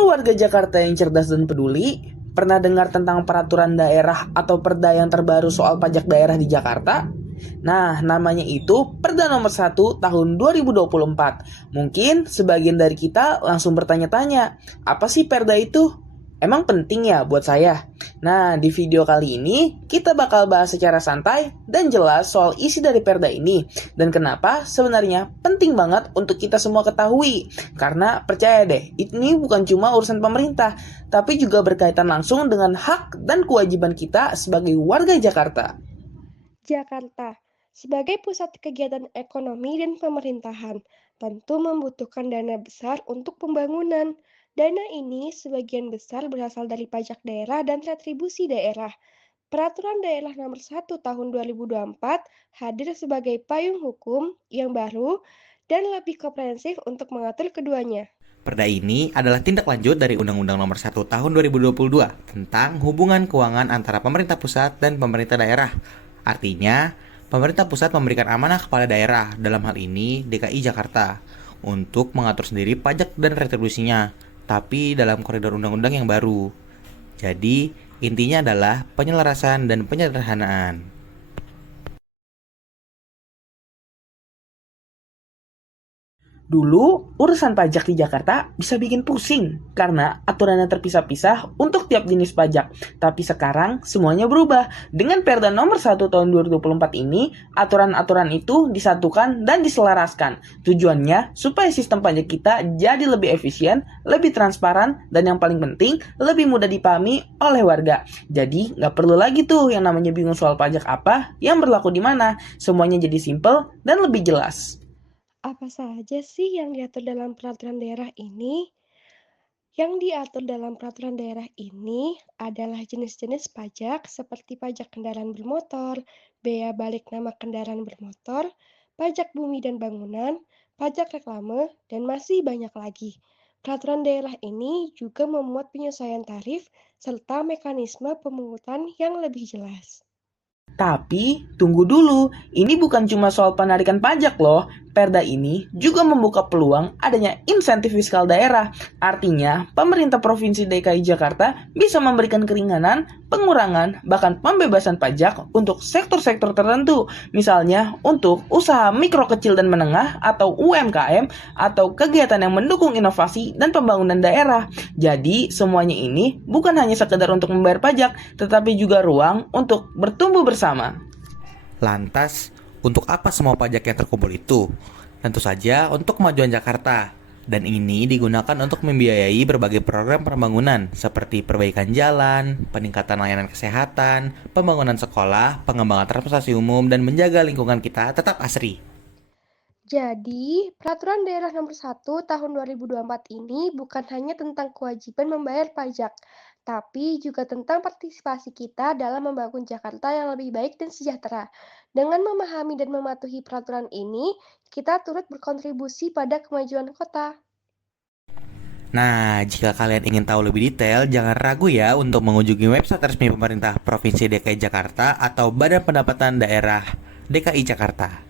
Halo warga Jakarta yang cerdas dan peduli, pernah dengar tentang peraturan daerah atau perda yang terbaru soal pajak daerah di Jakarta? Nah, namanya itu Perda nomor 1 tahun 2024. Mungkin sebagian dari kita langsung bertanya-tanya, apa sih perda itu? Emang penting ya buat saya? Nah, di video kali ini kita bakal bahas secara santai dan jelas soal isi dari perda ini dan kenapa sebenarnya penting banget untuk kita semua ketahui. Karena percaya deh, ini bukan cuma urusan pemerintah, tapi juga berkaitan langsung dengan hak dan kewajiban kita sebagai warga Jakarta. Jakarta, sebagai pusat kegiatan ekonomi dan pemerintahan, tentu membutuhkan dana besar untuk pembangunan. Dana ini sebagian besar berasal dari pajak daerah dan retribusi daerah. Peraturan Daerah Nomor 1 Tahun 2024 hadir sebagai payung hukum yang baru dan lebih komprehensif untuk mengatur keduanya. Perda ini adalah tindak lanjut dari Undang-Undang Nomor 1 Tahun 2022 tentang hubungan keuangan antara pemerintah pusat dan pemerintah daerah. Artinya, pemerintah pusat memberikan amanah kepada daerah, dalam hal ini DKI Jakarta, untuk mengatur sendiri pajak dan retribusinya, tapi dalam koridor undang-undang yang baru. Jadi, intinya adalah penyelarasan dan penyederhanaan. Dulu, urusan pajak di Jakarta bisa bikin pusing karena aturannya terpisah-pisah untuk tiap jenis pajak. Tapi sekarang semuanya berubah. Dengan Perda nomor 1 tahun 2024 ini, aturan-aturan itu disatukan dan diselaraskan. Tujuannya supaya sistem pajak kita jadi lebih efisien, lebih transparan, dan yang paling penting, lebih mudah dipahami oleh warga. Jadi, nggak perlu lagi tuh yang namanya bingung soal pajak apa, yang berlaku di mana. Semuanya jadi simple dan lebih jelas. Apa saja sih yang diatur dalam peraturan daerah ini? Yang diatur dalam peraturan daerah ini adalah jenis-jenis pajak seperti pajak kendaraan bermotor, bea balik nama kendaraan bermotor, pajak bumi dan bangunan, pajak reklame, dan masih banyak lagi. Peraturan daerah ini juga memuat penyesuaian tarif serta mekanisme pemungutan yang lebih jelas. Tapi, tunggu dulu, ini bukan cuma soal penarikan pajak loh. Perda ini juga membuka peluang adanya insentif fiskal daerah. Artinya, pemerintah Provinsi DKI Jakarta bisa memberikan keringanan, pengurangan, bahkan pembebasan pajak untuk sektor-sektor tertentu. Misalnya, untuk usaha mikro kecil dan menengah atau UMKM atau kegiatan yang mendukung inovasi dan pembangunan daerah. Jadi, semuanya ini bukan hanya sekedar untuk membayar pajak, tetapi juga ruang untuk bertumbuh bersama. Lantas, untuk apa semua pajak yang terkumpul itu? Tentu saja untuk kemajuan Jakarta. Dan ini digunakan untuk membiayai berbagai program pembangunan seperti perbaikan jalan, peningkatan layanan kesehatan, pembangunan sekolah, pengembangan transportasi umum, dan menjaga lingkungan kita tetap asri. Jadi, Peraturan Daerah Nomor 1 Tahun 2024 ini bukan hanya tentang kewajiban membayar pajak, tapi juga tentang partisipasi kita dalam membangun Jakarta yang lebih baik dan sejahtera. Dengan memahami dan mematuhi peraturan ini, kita turut berkontribusi pada kemajuan kota. Nah, jika kalian ingin tahu lebih detail, jangan ragu ya untuk mengunjungi website resmi pemerintah Provinsi DKI Jakarta atau Badan Pendapatan Daerah DKI Jakarta.